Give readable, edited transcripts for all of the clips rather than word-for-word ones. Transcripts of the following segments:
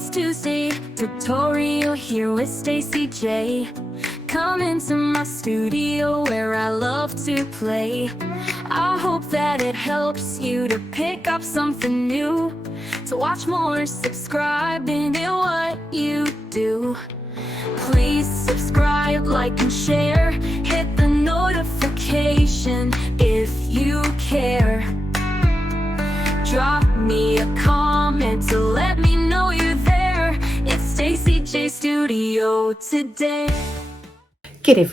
It's Tuesday, tutorial here with Stacy J. Come into my studio where I love to play. I hope that it helps you to pick up something new, to watch more, subscribing in what you do. Please subscribe, like and share, hit the notification if you care. Drop me a comment to let me know you're there. It's Stacy J Studio today. G'day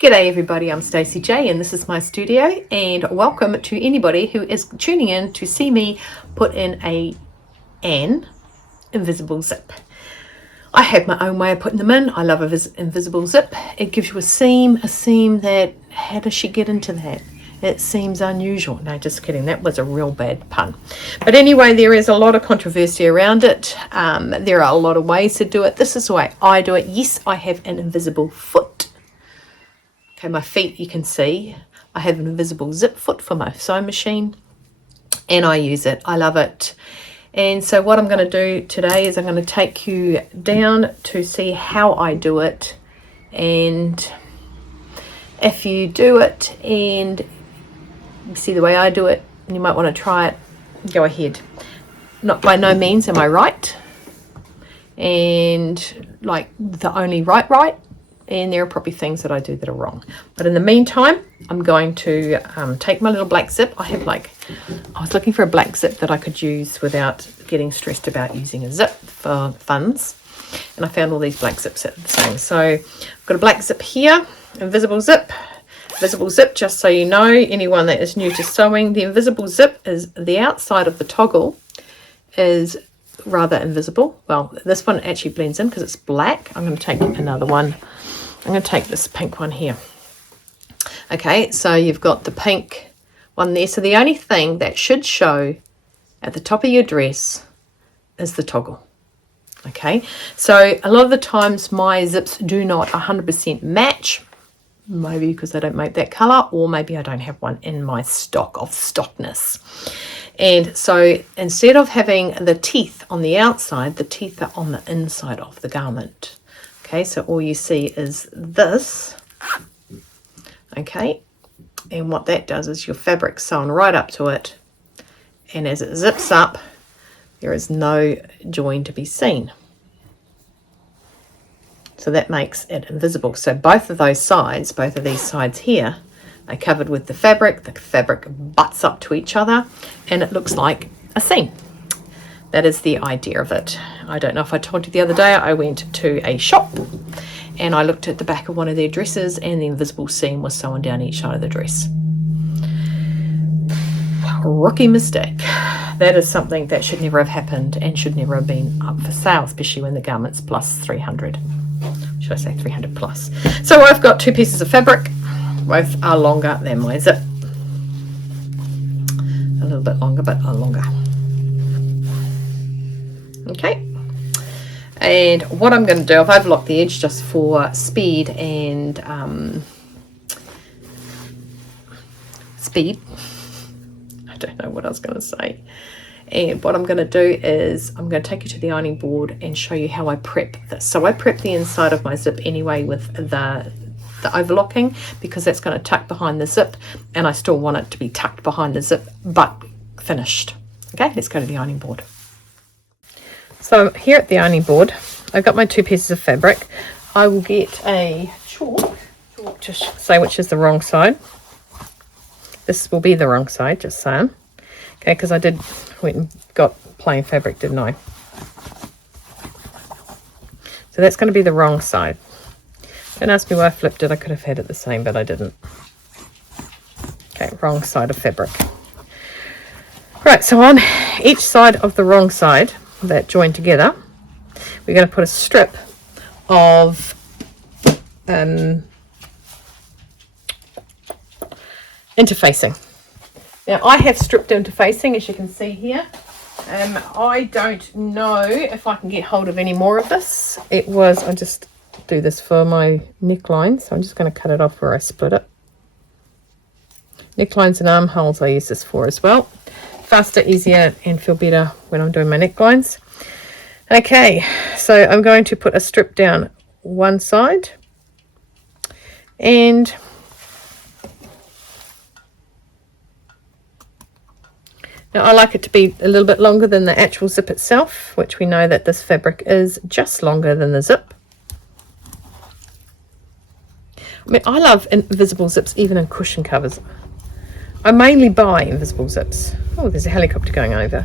everybody, I'm Stacy J and this is my studio, and welcome to anybody who is tuning in to see me put in an invisible zip. I have my own way of putting them in. I love an invisible zip. It gives you a seam that, how does she get into that? It seems unusual. No, just kidding. That was a real bad pun. But anyway, there is a lot of controversy around it. There are a lot of ways to do it. This is the way I do it. Yes, I have an invisible foot. Okay, my feet you can see. I have an invisible zip foot for my sewing machine, and I use it. I love it. And so what I'm going to do today is I'm going to take you down to see how I do it. And if you do it and you see the way I do it, and you might want to try it, go ahead. Not by no means am I right, and like the only right, and there are probably things that I do that are wrong. But in the meantime, I'm going to take my little black zip. I was looking for a black zip that I could use without getting stressed about using a zip for funds, and I found all these black zips at the same. So I've got a black zip here, invisible zip, just so you know, anyone that is new to sewing, the invisible zip is the outside of the toggle is rather invisible. Well, this one actually blends in because it's black. I'm going to take another one. I'm going to take this pink one here. Okay, so you've got the pink one there. So the only thing that should show at the top of your dress is the toggle. Okay, so a lot of the times my zips do not 100% match. Maybe because they don't make that color, or maybe I don't have one in my stock of stockness. And so instead of having the teeth on the outside, the teeth are on the inside of the garment. Okay, so all you see is this. Okay, and what that does is your fabric sewn right up to it, and as it zips up, there is no join to be seen. So that makes it invisible. So both of these sides here are covered with the fabric butts up to each other, and it looks like a seam. That is the idea of it. I don't know if I told you the other day, I went to a shop and I looked at the back of one of their dresses, and the invisible seam was sewn down each side of the dress. Rookie mistake. That is something that should never have happened and should never have been up for sale, especially when the garment's plus 300. Should I say 300 plus? So I've got two pieces of fabric. Both are longer than my zip. A little bit longer, but are longer. Okay. And what I'm going to do, I've overlocked the edge just for speed and speed. I don't know what I was going to say. And what I'm going to do is I'm going to take you to the ironing board and show you how I prep this. So I prep the inside of my zip anyway with the overlocking, because that's going to tuck behind the zip, and I still want it to be tucked behind the zip but finished. Okay, let's go to the ironing board. So here at the ironing board, I've got my two pieces of fabric. I will get a chalk to say which is the wrong side. This will be the wrong side, just saying. Okay, because I went and got plain fabric, didn't I? So that's going to be the wrong side. Don't ask me why I flipped it. I could have had it the same, but I didn't. Okay, wrong side of fabric. Right, so on each side of the wrong side that join together, we're going to put a strip of interfacing. Now I have stripped interfacing, as you can see here. I don't know if I can get hold of any more of this. I just do this for my neckline, so I'm just going to cut it off where I split it. Necklines and armholes I use this for as well. Faster, easier, and feel better when I'm doing my necklines. Okay, so I'm going to put a strip down one side, and now I like it to be a little bit longer than the actual zip itself, which we know that this fabric is just longer than the zip. I mean, I love invisible zips even in cushion covers. I mainly buy invisible zips. Oh, there's a helicopter going over.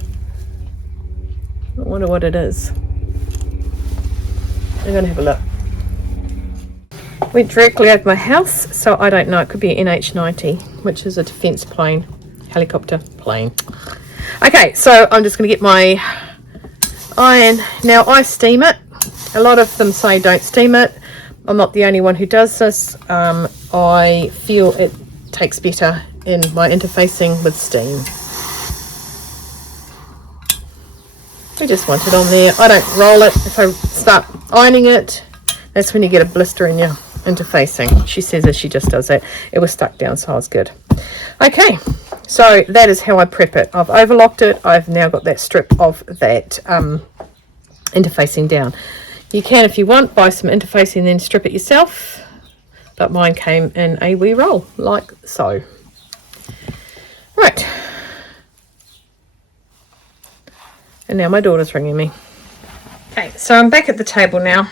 I wonder what it is. I'm going to have a look. Went directly over my house, so I don't know. It could be an NH90, which is a defence plane, helicopter plane. Okay, so I'm just going to get my iron. Now, I steam it. A lot of them say don't steam it. I'm not the only one who does this. I feel it takes better in my interfacing with steam. I just want it on there. I don't roll it. If I start ironing it, that's when you get a blister in your interfacing. She says that she just does that. It was stuck down, so I was good. Okay, so that is how I prep it. I've overlocked it. I've now got that strip of that interfacing down. You can, if you want, buy some interfacing and then strip it yourself, but mine came in a wee roll like so. Right, and now my daughter's ringing me. Okay, so I'm back at the table now,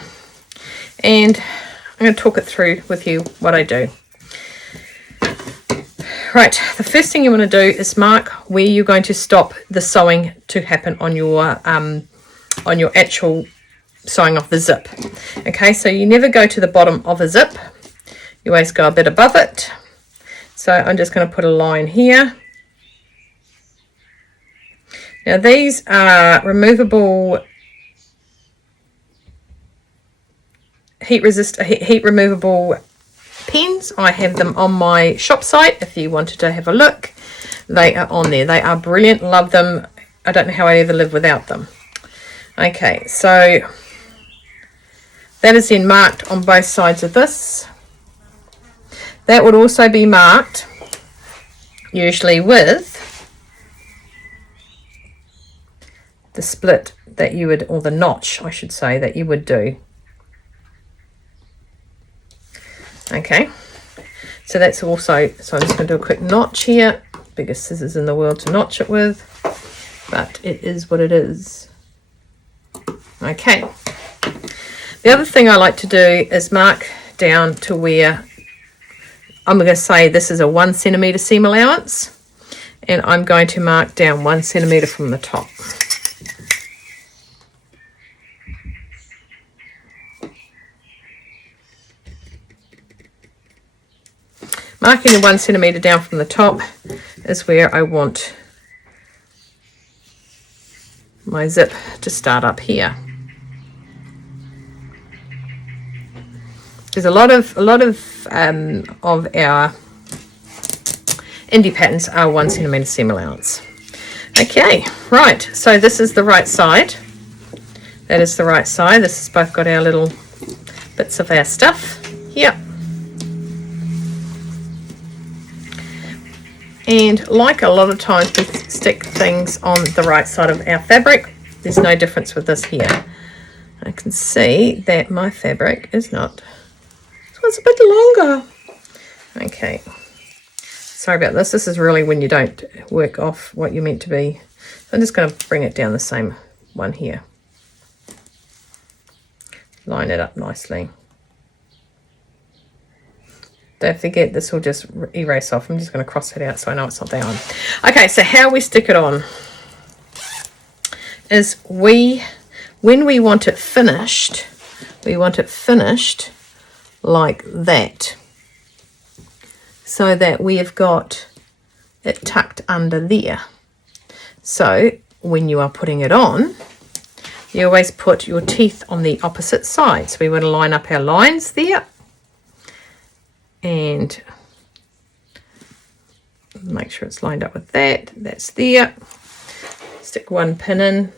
and I'm going to talk it through with you what I do. Right, the first thing you want to do is mark where you're going to stop the sewing to happen on your actual sewing off the zip. Okay, so you never go to the bottom of a zip, you always go a bit above it. So I'm just going to put a line here. Now these are removable heat removable pens. I have them on my shop site if you wanted to have a look. They are on there. They are brilliant, love them. I don't know how I ever live without them. Okay, so that is then marked on both sides of this. That would also be marked usually with the split that you would, or the notch I should say, that you would do. Okay, so that's also, so I'm just going to do a quick notch here. Biggest scissors in the world to notch it with, but it is what it is. Okay, the other thing I like to do is mark down to where I'm going to say this is a 1 centimetre seam allowance, and I'm going to mark down 1 centimetre from the top. Marking the 1 centimetre down from the top is where I want my zip to start up here. There's a lot of our indie patterns are 1 centimetre seam allowance. Okay, right, so this is the right side. That is the right side. This has both got our little bits of our stuff here. And like a lot of times we stick things on the right side of our fabric, there's no difference with this here. I can see that my fabric is not, this one's a bit longer. Okay, sorry about this. This is really when you don't work off what you're meant to be. So I'm just going to bring it down the same one here. Line it up nicely. Don't forget, this will just erase off. I'm just going to cross it out so I know it's not that one. Okay, so how we stick it on is when we want it finished like that, so that we have got it tucked under there. So when you are putting it on, you always put your teeth on the opposite side. So we want to line up our lines there and make sure it's lined up with that. That's there. Stick one pin in.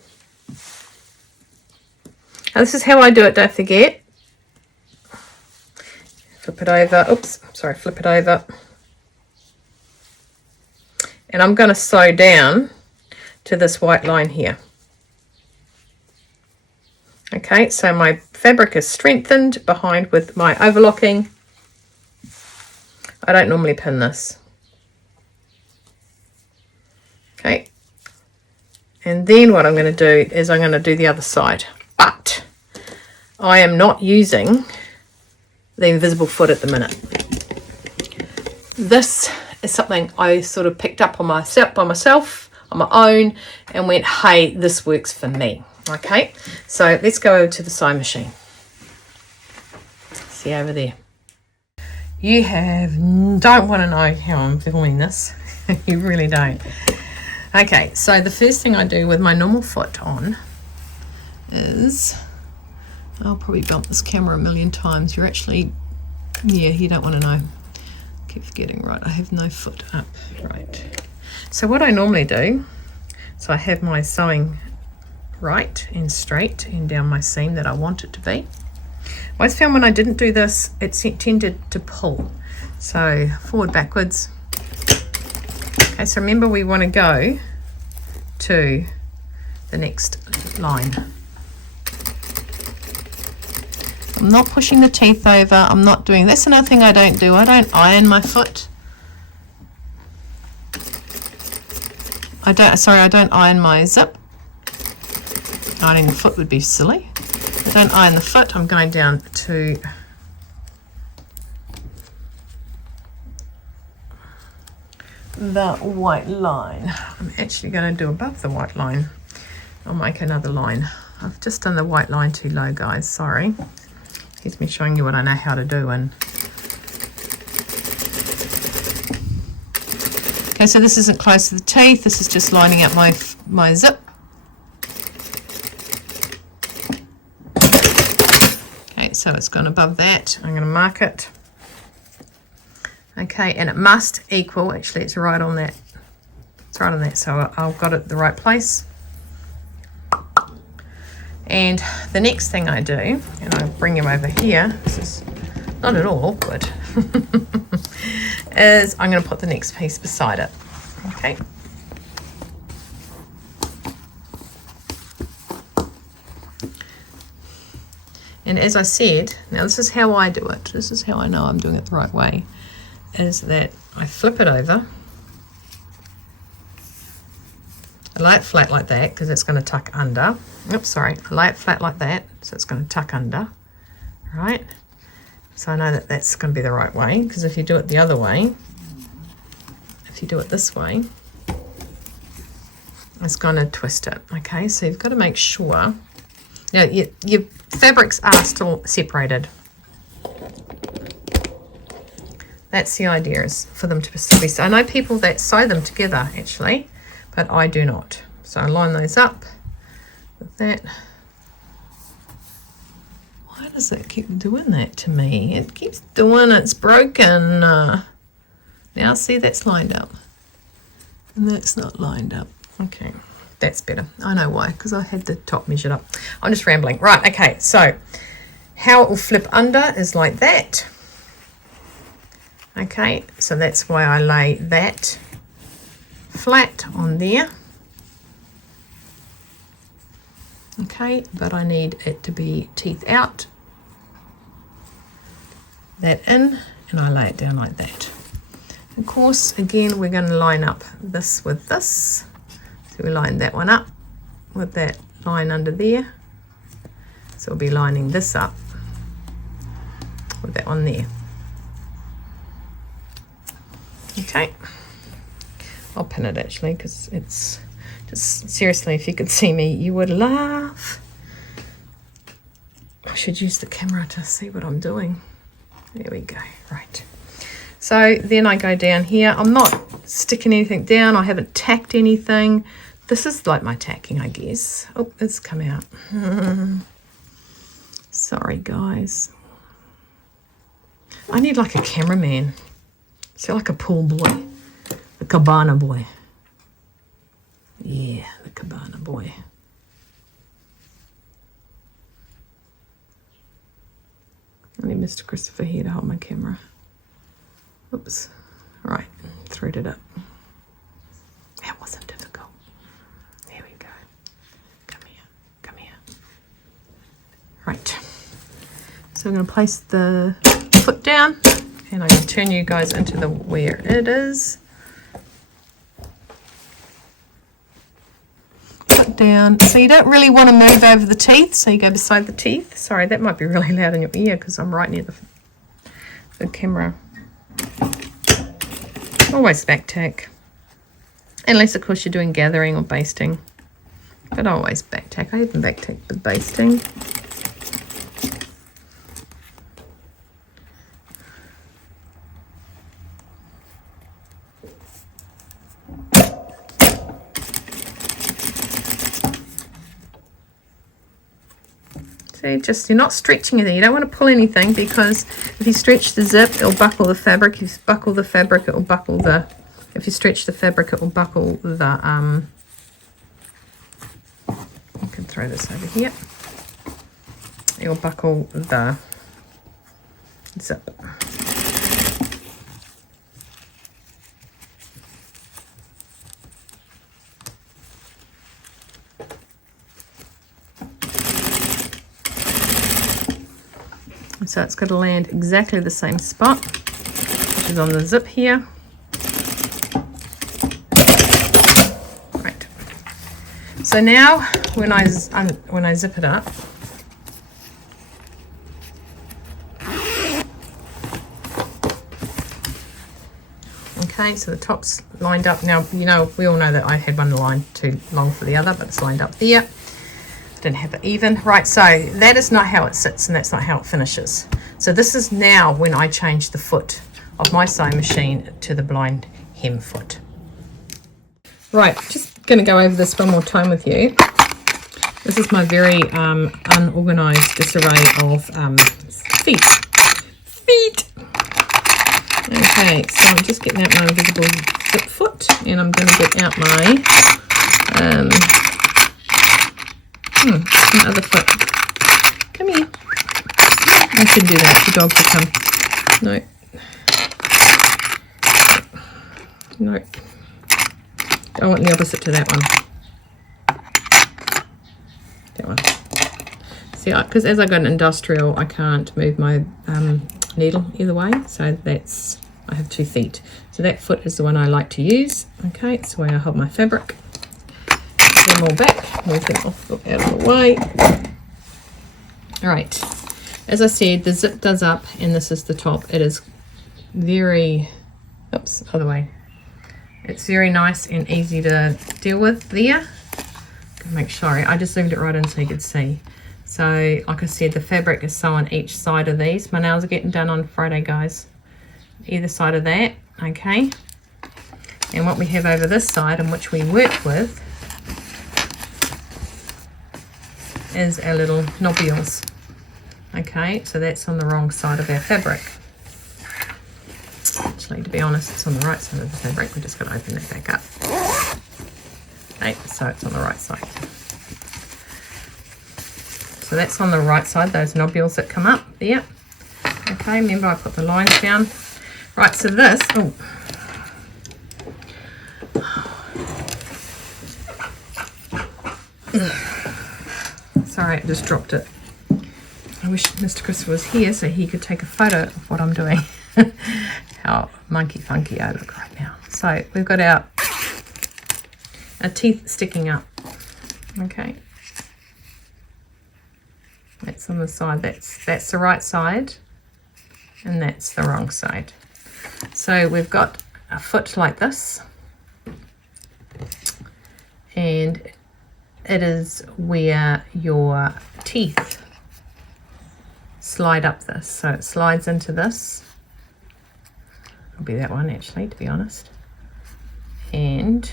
Now this is how I do it, don't forget. Flip it over. Oops, sorry, flip it over. and I'm going to sew down to this white line here. Okay, so my fabric is strengthened behind with my overlocking. I don't normally pin this. Okay, and then what I'm going to do is I'm going to do the other side, but I am not using the invisible foot at the minute. This is something I sort of picked up on by myself on my own and went, hey, this works for me. Okay, so let's go over to the sewing machine. See over there. You don't want to know how I'm filming this. You really don't. Okay, so the first thing I do with my normal foot on is, I'll probably bump this camera a million times. You're actually, yeah, you don't want to know. Keep forgetting, right, I have no foot up. Right. So what I normally do, so I have my sewing right and straight and down my seam that I want it to be. I always found when I didn't do this, it tended to pull. So forward, backwards. Okay, so remember we want to go to the next line. I'm not pushing the teeth over. I'm not doing, that's another thing I don't do. I don't iron my foot. I don't iron my zip. Ironing the foot would be silly. I don't iron the foot. I'm going down to the white line. I'm actually going to do above the white line. I'll make another line. I've just done the white line too low, guys. Sorry. Here's me showing you what I know how to do. And okay, so this isn't close to the teeth. This is just lining up my zip. Okay, so it's gone above that. I'm going to mark it. Okay, and it must equal, actually it's right on that. It's right on that, so I've got it the right place. And the next thing I do, and I'll bring him over here, this is not at all awkward, is I'm going to put the next piece beside it. Okay. And as I said, now this is how I do it. This is how I know I'm doing it the right way. Is that I flip it over. I lay it flat like that because it's going to tuck under. Oops, sorry. I lay it flat like that, so it's going to tuck under. Right? So I know that that's going to be the right way, because if you do it the other way, if you do it this way, it's going to twist it. Okay, so you've got to make sure. Now, your fabrics are still separated. That's the idea, is for them to be. So I know people that sew them together actually, but I do not. So I line those up with that. Why does that keep doing that to me? It keeps doing, it's broken. Now see, that's lined up. And that's not lined up. Okay, that's better. I know why, because I had the top measured up. I'm just rambling. Right, okay, so how it will flip under is like that. Okay, so that's why I lay that flat on there. Okay, but I need it to be teeth out, that in, and I lay it down like that. Of course, again, we're going to line up this with this. So we line that one up with that line under there. So we'll be lining this up with that one there. Okay, I'll pin it actually, because it's just, seriously, if you could see me, you would laugh. I should use the camera to see what I'm doing. There we go, right. So then I go down here. I'm not sticking anything down. I haven't tacked anything. This is like my tacking, I guess. Oh, it's come out. Sorry, guys. I need like a cameraman. So like a pool boy, the cabana boy. Yeah, the cabana boy. I need Mr. Christopher here to hold my camera. Oops. Right, thread it up. So I'm going to place the foot down, and I'm going to turn you guys into the where it is. Foot down. So you don't really want to move over the teeth, so you go beside the teeth. Sorry, that might be really loud in your ear because I'm right near the camera. Always back tack. Unless, of course, you're doing gathering or basting. But always back tack. I even back tack with basting. See, just you're not stretching anything. You don't want to pull anything because if you stretch the zip, it'll buckle the fabric. If you buckle the fabric, it'll buckle the... If you stretch the fabric, it will buckle the, I can throw this over here. It will buckle the zip. So it's got to land exactly the same spot, which is on the zip here. So now, when I zip it up, okay, so the top's lined up. Now, you know, we all know that I had one line too long for the other, but it's lined up there. Didn't have it even. Right, so that is not how it sits, and that's not how it finishes. So this is now when I change the foot of my sewing machine to the blind hem foot. Right, just going to go over this one more time with you. This is my very unorganized disarray of feet. Okay, so I'm just getting out my invisible zip foot, and I'm going to get out my my other foot. Come here. I shouldn't do that. The dog will come. No. I want the opposite to that one. That one. See, because as I got an industrial, I can't move my needle either way. So that's, I have 2 feet. So that foot is the one I like to use. Okay, it's the way I hold my fabric. Put them all back, move them off, out of the way. All right. As I said, the zip does up, and this is the top. It is very, oops, other way. It's very nice and easy to deal with there. Make sure, I just zoomed it right in so you could see. So, like I said, the fabric is sewn on each side of these. My nails are getting done on Friday, guys. Either side of that, okay? And what we have over this side, and which we work with, is our little nobules. Okay, so that's on the wrong side of our fabric. Actually, to be honest, it's on the right side of the fabric. We're just going to open that back up. Okay, so it's on the right side. So that's on the right side, those nobules that come up there. Okay, remember I put the lines down. Right, so this, oh. Sorry, I just dropped it. I wish Mr. Chris was here so he could take a photo of what I'm doing. How monkey funky I look right now. So we've got our teeth sticking up. Okay. That's on the side. That's the right side, and that's the wrong side. So we've got a foot like this, and it is where your teeth slide up this. So it slides into this. It'll be that one actually, to be honest. And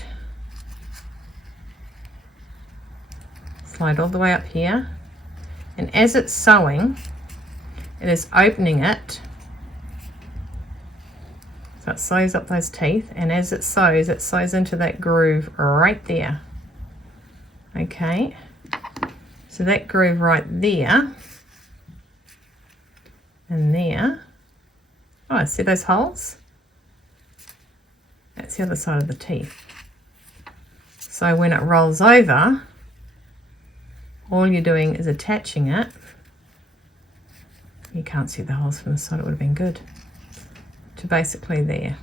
slide all the way up here. And as it's sewing, it is opening it. So it sews up those teeth, and as it sews into that groove right there. Okay. So that groove right there and there. Oh, see those holes? That's the other side of the teeth. So when it rolls over, all you're doing is attaching it you can't see the holes from the side, it would have been good, to basically there.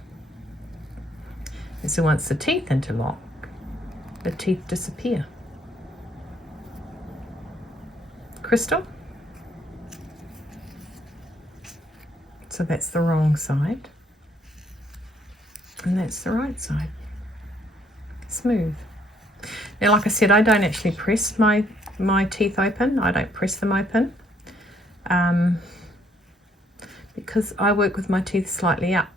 And so once the teeth interlock, the teeth disappear. Crystal? So that's the wrong side. And that's the right side. Smooth. Now, like I said, I don't actually press my teeth open. I don't press them open. Because I work with my teeth slightly up.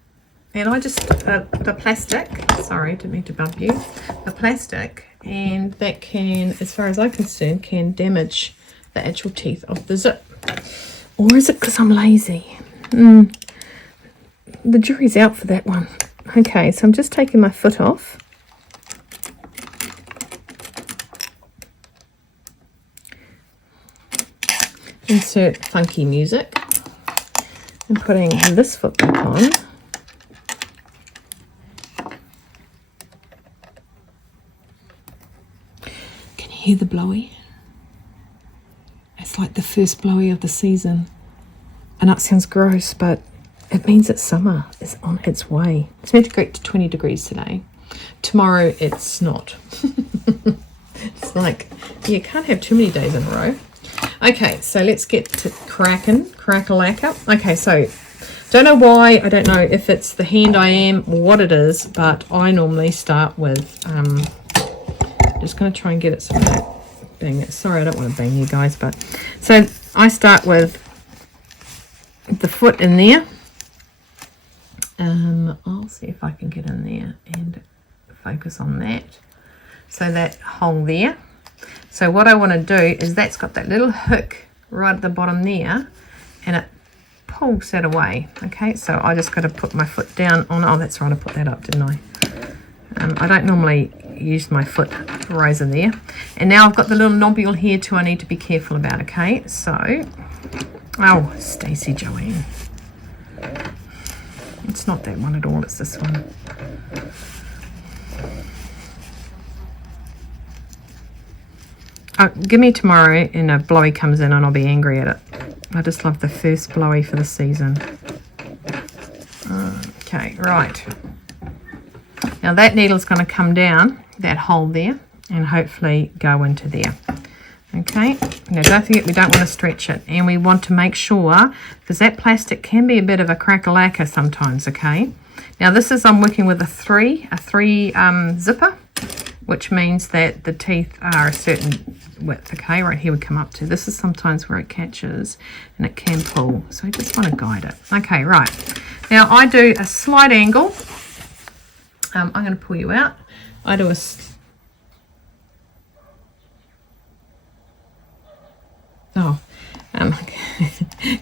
And I just, the plastic, sorry, didn't mean to bump you, the plastic, and that can, as far as I'm concerned, can damage the actual teeth of the zip. Or is it because I'm lazy? The jury's out for that one. Okay, so I'm just taking my foot off. Insert funky music. And putting this foot back on. Can you hear the blowy? It's like the first blowy of the season. And that sounds gross, but it means that summer is on its way. It's meant to get to 20 degrees today. Tomorrow it's not. It's like, you can't have too many days in a row. Okay, so let's get to crack-a-lacka. Okay, so don't know why, I don't know if it's the hand I am or what it is, but I normally start with, just going to try and get it so I don't bang it. Sorry, I don't want to bang you guys, but so I start with the foot in there. I'll see if I can get in there and focus on that. So that hole there. So what I want to do is that's got that little hook right at the bottom there, and it pulls that away. Okay, so I just got to put my foot down on, oh that's right, I put that up, didn't I? I don't normally use my foot razor there. And now I've got the little nobule here too I need to be careful about, okay? So, oh, Stacey Joanne. It's not that one at all, it's this one. Oh, give me tomorrow and a blowy comes in and I'll be angry at it. I just love the first blowy for the season. Okay, right. Now that needle's going to come down that hole there and hopefully go into there. Okay, now don't forget we don't want to stretch it, and we want to make sure, because that plastic can be a bit of a crack-a-lacka sometimes, okay? Now this is, I'm working with a three zipper, which means that the teeth are a certain width, okay? Right here we come up to. This is sometimes where it catches and it can pull, so you just want to guide it. Okay, right. Now I do a slight angle. I'm going to pull you out. I do a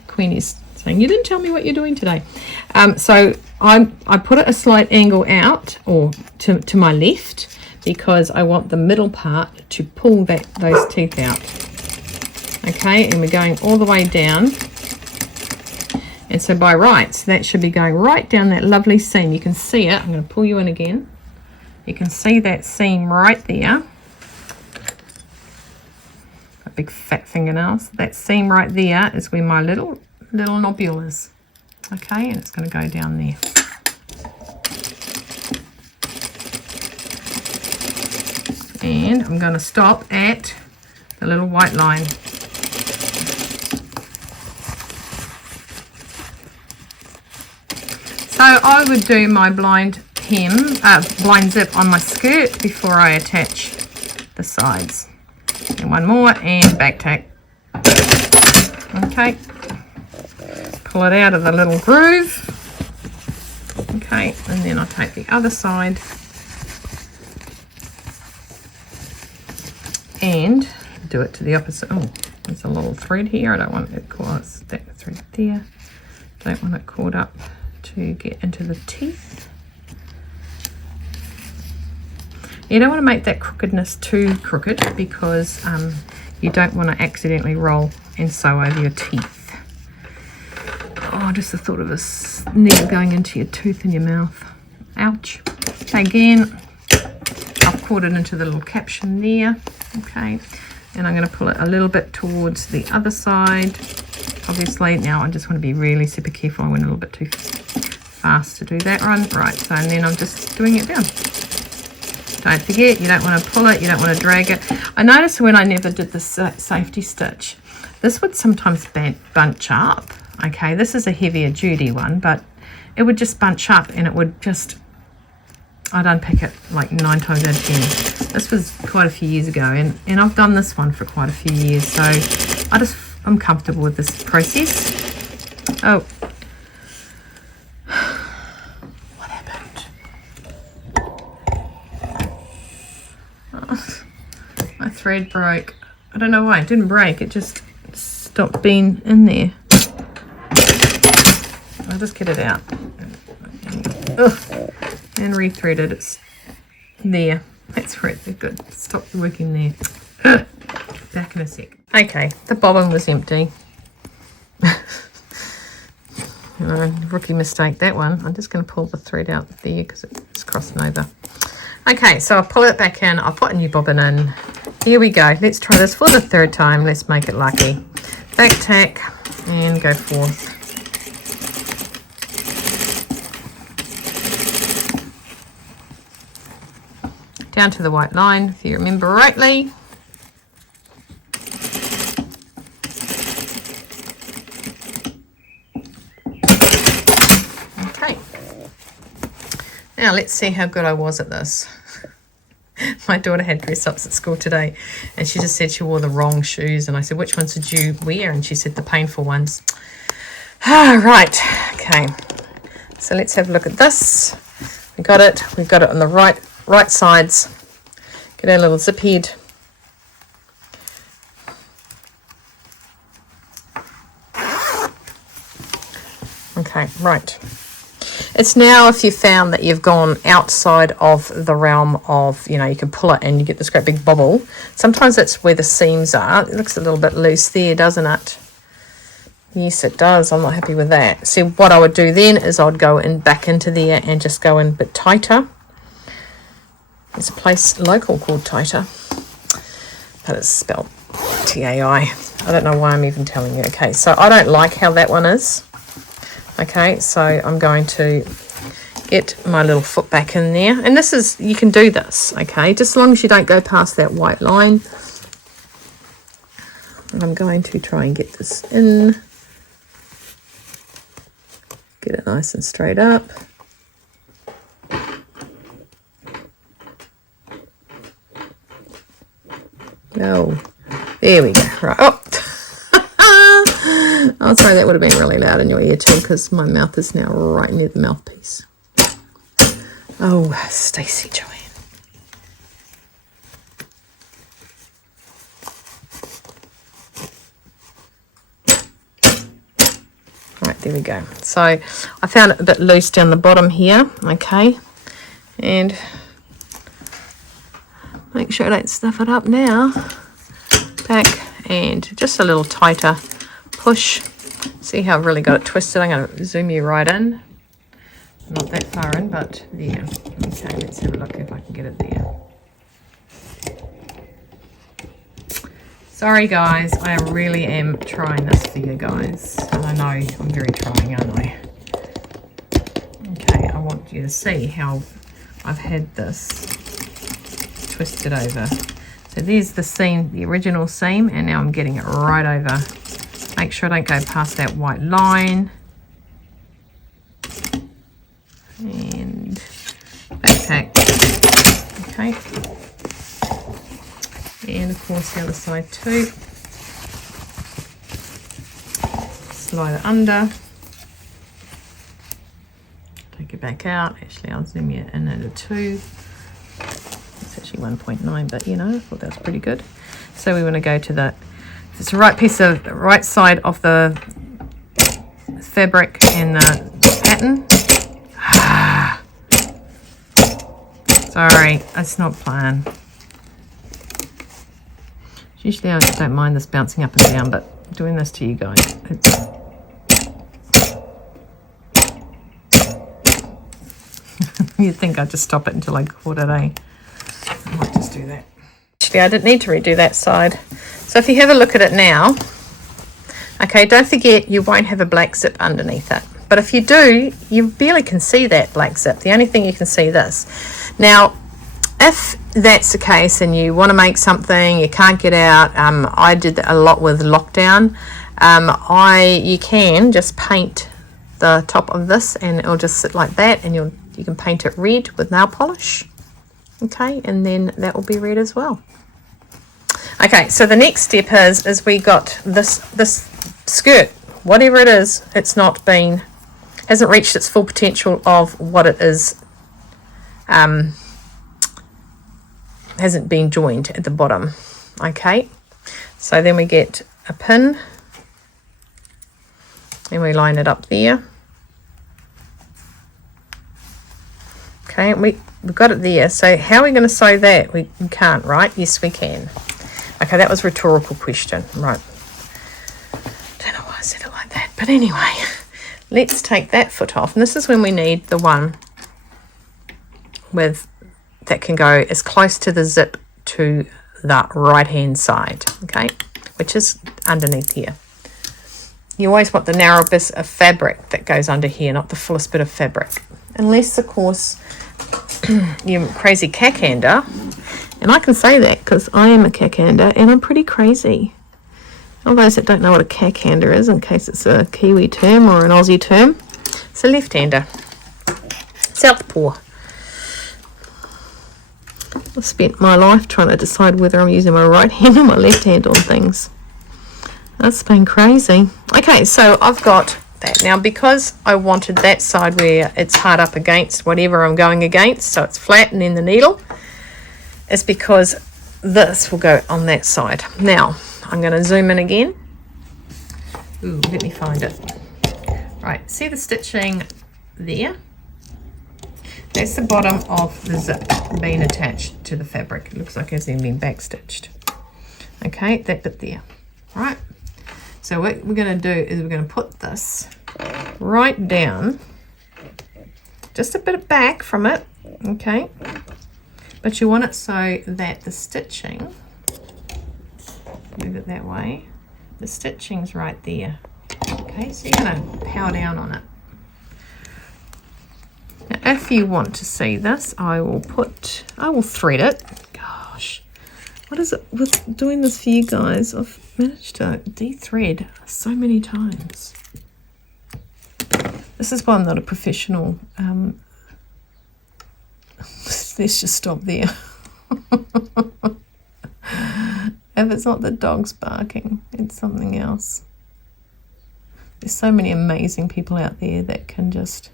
Queenie's saying, you didn't tell me what you're doing today. So I put it a slight angle out, or to my left, because I want the middle part to pull those teeth out. Okay, and we're going all the way down. And so by rights, that should be going right down that lovely seam. You can see it. I'm going to pull you in again. You can see that seam right there. Big fat fingernails. That seam right there is where my little nobule is. Okay, and it's going to go down there. And I'm going to stop at the little white line. So I would do my blind zip on my skirt before I attach the sides. And one more, and back tack. Okay, pull it out of the little groove. Okay, and then I'll take the other side and do it to the opposite. Oh, there's a little thread here. I don't want it caught, that thread there. Don't want it caught up to get into the teeth. You don't want to make that crookedness too crooked, because you don't want to accidentally roll and sew over your teeth. Oh, just the thought of a needle going into your tooth in your mouth. Ouch. Again, I've caught it into the little caption there. Okay, and I'm going to pull it a little bit towards the other side. obviously. Now I just want to be really super careful. I went a little bit too fast to do that one. Right, so and then I'm just doing it down. Don't forget, you don't want to pull it, you don't want to drag it. I noticed when I never did the safety stitch, this would sometimes bunch up. Okay, this is a heavier duty one, but it would just bunch up and it would just, I'd unpick it like 9 times out of 10. This was quite a few years ago, and I've done this one for quite a few years, so I'm comfortable with this process. Oh, what happened? Oh, my thread broke. I don't know why it didn't break. It just stopped being in there. I'll just get it out. Ugh. And rethread it. It's there. That's right. Good. Stop working there. Ugh. Back in a sec. Okay, the bobbin was empty. Rookie mistake, that one. I'm just going to pull the thread out there because it's crossing over. Okay, so I'll pull it back in. I'll put a new bobbin in. Here we go. Let's try this for the 3rd time. Let's make it lucky. Back tack and go forth. Down to the white line, if you remember rightly. Okay. Now let's see how good I was at this. My daughter had dress ups at school today, and she just said she wore the wrong shoes, and I said, which ones did you wear? And she said the painful ones. Right, okay. So let's have a look at this. We've got it on the right sides. Get our little zip head. Okay, right. It's now, if you found that you've gone outside of the realm of, you know, you can pull it and you get this great big bobble. Sometimes that's where the seams are. It looks a little bit loose there, doesn't it? Yes, it does. I'm not happy with that. See, what I would do then is I'd go in back into there and just go in a bit tighter. There's a place local called Tighter, but it's spelled T-A-I. I don't know why I'm even telling you. Okay, so I don't like how that one is. Okay, so I'm going to get my little foot back in there. And this is, you can do this, okay, just as long as you don't go past that white line. And I'm going to try and get this in. Get it nice and straight up. No, there we go. Right. Oh, oh, sorry, that would have been really loud in your ear too, because my mouth is now right near the mouthpiece. Oh, Stacey Joanne. Right, there we go. So I found it a bit loose down the bottom here. Okay, and make sure I don't stuff it up now. Back and just a little tighter push. See how I've really got it twisted? I'm going to zoom you right in. Not that far in, but there. Okay, let's have a look if I can get it there. Sorry guys, I really am trying this for you guys. And I know I'm very trying, aren't I? Okay, I want you to see how I've had this twisted over. So there's the seam, the original seam, and now I'm getting it right over. Make sure I don't go past that white line. And backpack. Okay. And of course the other side too. Slide it under. Take it back out. Actually, I'll zoom you in at a 2. It's actually 1.9, but you know, I thought that was pretty good. So we want to go to the, it's the right piece of, the right side of the fabric and the pattern. Sorry, it's not planned. Usually I don't mind this bouncing up and down, but doing this to you guys, you'd think I'd just stop it until I caught it, eh? I might just do that. Actually, I didn't need to redo that side. So if you have a look at it now, Okay, don't forget you won't have a black zip underneath it. But if you do, you barely can see that black zip. The only thing you can see this. Now, if that's the case and you want to make something, you can't get out, I did a lot with lockdown. You can just paint the top of this and it'll just sit like that, and you can paint it red with nail polish. Okay, and then that will be red as well. Okay, so the next step is we got this skirt, whatever it is, hasn't reached its full potential of what it is. Hasn't been joined at the bottom. Okay, so then we get a pin and we line it up there. Okay, we've got it there. So how are we going to sew that? We can't, right? Yes, we can. Okay, that was a rhetorical question, right? Don't know why I said it like that, but anyway, let's take that foot off. And this is when we need the one that can go as close to the zip to the right hand side, okay, which is underneath here. You always want the narrow bit of fabric that goes under here, not the fullest bit of fabric, unless of course you're crazy cackhander. And I can say that because I am a cackhander and I'm pretty crazy. All those that don't know what a cackhander is, in case it's a Kiwi term or an Aussie term, it's a left-hander, southpaw. I've spent my life trying to decide whether I'm using my right hand or my left hand on things. That's been crazy. Okay, so I've got that. Now, because I wanted that side where it's hard up against whatever I'm going against, so it's flat and in the needle, it's because this will go on that side. Now, I'm going to zoom in again. Ooh, let me find it. Right, see the stitching there? That's the bottom of the zip being attached to the fabric. It looks like it's then been back stitched. Okay, that bit there. Right. So what we're going to do is we're going to put this right down, just a bit back from it. Okay. But you want it so that the stitching, move it that way, the stitching's right there. Okay, so you're going to power down on it. Now, if you want to see this, I will thread it. Gosh, what is it with doing this for you guys? I've managed to de-thread so many times. This is why I'm not a professional. Let's just stop there. If it's not the dogs barking, it's something else. There's so many amazing people out there that can just...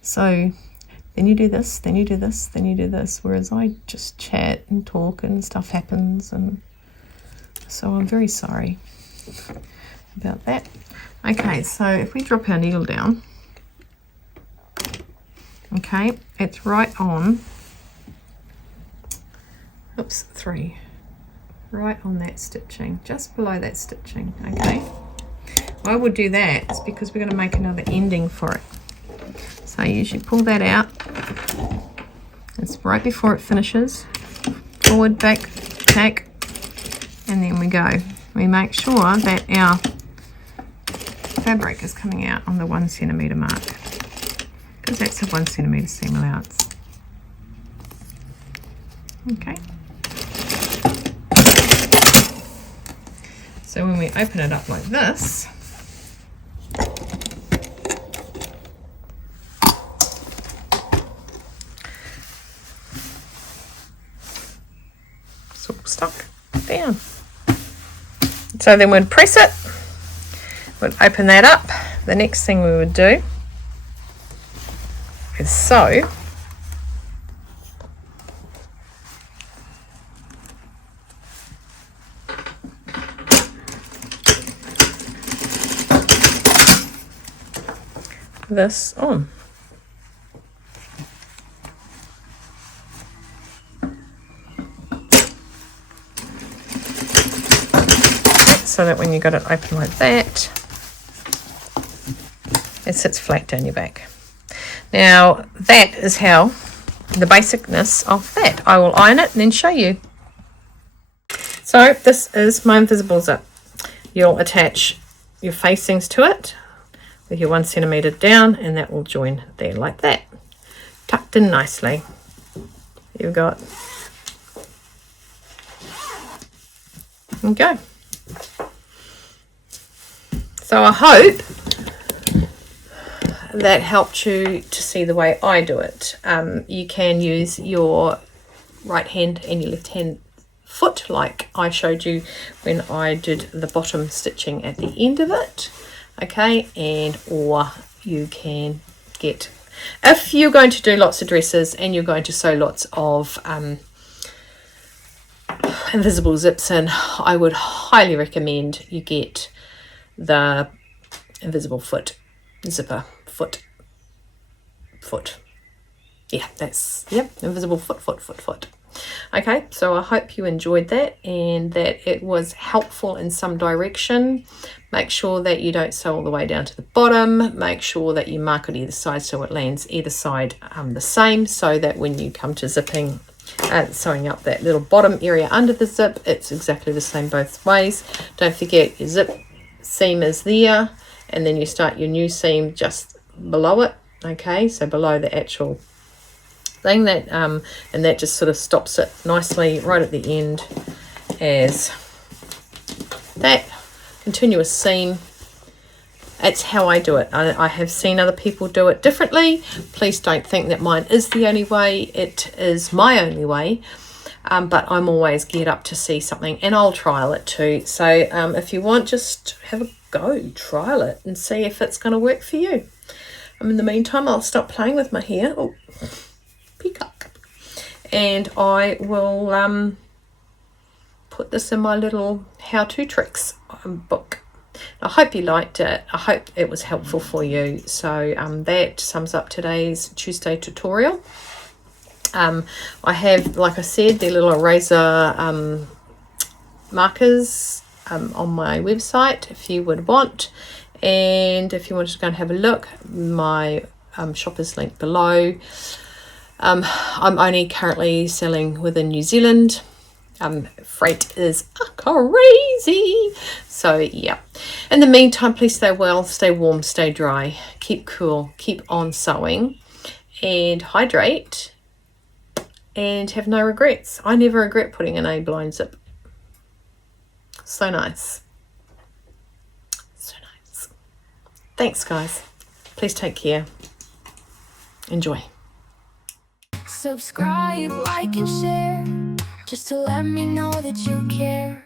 So then you do this, then you do this, then you do this, whereas I just chat and talk and stuff happens, and so I'm very sorry about that. Okay, so if we drop our needle down, okay, it's right on, oops, 3, right on that stitching, just below that stitching, okay. Why we'll do that is because we're going to make another ending for it. So you usually pull that out. It's right before it finishes. Forward, back, back, and then we go. We make sure that our fabric is coming out on the 1 centimetre mark, because that's a 1 centimetre seam allowance. Okay. So when we open it up like this, stuck down. So then we'd press it, we'd open that up. The next thing we would do is sew this on. So that when you got it open like that, it sits flat down your back. Now that is how the basicness of that. I will iron it and then show you. So this is my invisible zip. You'll attach your facings to it with your 1 centimetre down, and that will join there like that, tucked in nicely. You've got, okay. So I hope that helped you to see the way I do it. You can use your right hand and your left hand foot like I showed you when I did the bottom stitching at the end of it, okay, and or you can get, if you're going to do lots of dresses and you're going to sew lots of invisible zips in, I would highly recommend you get the invisible foot zipper foot. Yeah, that's, yep, invisible foot. Okay, so I hope you enjoyed that and that it was helpful in some direction. Make sure that you don't sew all the way down to the bottom. Make sure that you mark it either side so it lands either side the same, so that when you come to zipping, sewing up that little bottom area under the zip, it's exactly the same both ways. Don't forget your zip seam is there, and then you start your new seam just below it, okay, so below the actual thing, that and that just sort of stops it nicely right at the end as that continuous seam. It's how I do it. I have seen other people do it differently. Please don't think that mine is the only way. It is my only way, but I'm always geared up to see something, and I'll trial it too. So if you want, just have a go, trial it and see if it's going to work for you. In the meantime, I'll stop playing with my hair. Oh, peacock. And I will put this in my little how-to tricks book. I hope you liked it. I hope it was helpful for you. So that sums up today's Tuesday tutorial. I have, like I said, the little eraser markers on my website if you would want. And if you want to go and have a look, my shop is linked below. I'm only currently selling within New Zealand. Freight is crazy. So yeah. In the meantime, please stay well, stay warm, stay dry, keep cool, keep on sewing, and hydrate, and have no regrets. I never regret putting in a blind zip. So nice. So nice. Thanks, guys. Please take care. Enjoy. Subscribe, like, and share, just to let me know that you care.